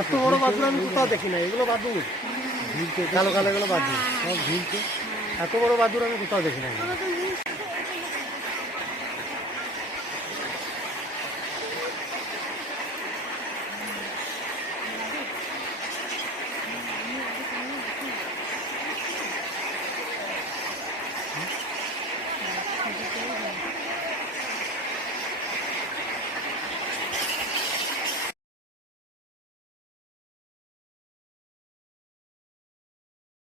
এত বড় বাদুর আমি কোথাও দেখি না। এগুলো বাদুর কালো কালো, এগুলো বাদুর সব ঝুলছে। এত বড় বাদুর আমি কোথাও দেখি না।